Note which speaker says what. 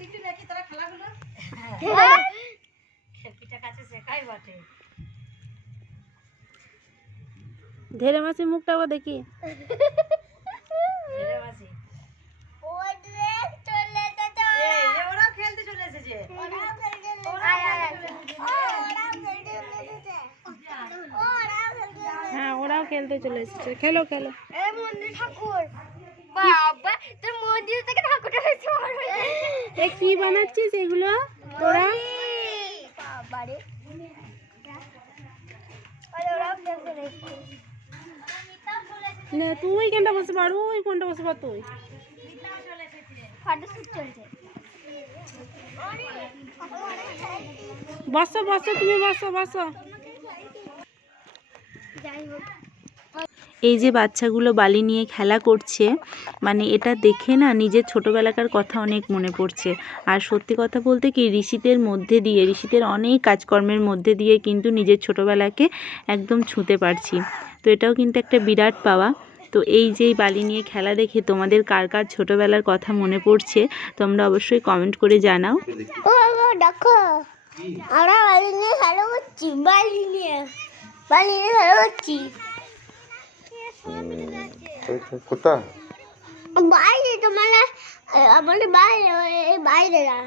Speaker 1: শিখলি নাকি তোরা খেলাগুলো।
Speaker 2: খেপিটা কাছে শেখাই বটে।
Speaker 3: ধেরে মাসি মুখটা আবার দেখি।
Speaker 2: ধীরে খেলতে চলে এসেছে।
Speaker 4: খেলতে
Speaker 3: হ্যাঁ ওরাও খেলতে চলে এসেছে। খেলো খেলো।
Speaker 4: মন্দির ঠাকুর। বাবা তোর মন্দির থেকে হয়ে
Speaker 3: এ কি বানাচ্ছিস এগুলো? তোরা? নে তুই কোনটা বসে পার ওই কোনটা বসে পার তুই? বসো বসো তুমি বসো বসো।
Speaker 4: যাই হোক।
Speaker 5: এই যে বাচ্চাগুলো বালি নিয়ে খেলা করছে মানে এটা দেখে না নিজের ছোটোবেলাকার কথা অনেক মনে পড়ছে। আর সত্যি কথা বলতে কি, ঋষিদের মধ্যে দিয়ে, ঋষিদের অনেক কাজকর্মের মধ্যে দিয়ে কিন্তু নিজের ছোটোবেলাকে একদম ছুঁতে পারছি। তো এটাও কিন্তু একটা বিরাট পাওয়া। তো এই যে বালি নিয়ে খেলা দেখে তোমাদের কার কার ছোটোবেলার কথা মনে পড়ছে, তোমরা অবশ্যই কমেন্ট করে জানাও।
Speaker 4: দেখো। আমরা বালি নিয়ে খেলা করছি, বালি নিয়ে বালি নিয়ে খেলা করছি।
Speaker 6: কোথায়
Speaker 4: বাইরে তোমার আমাদের বাইরে বাইরে না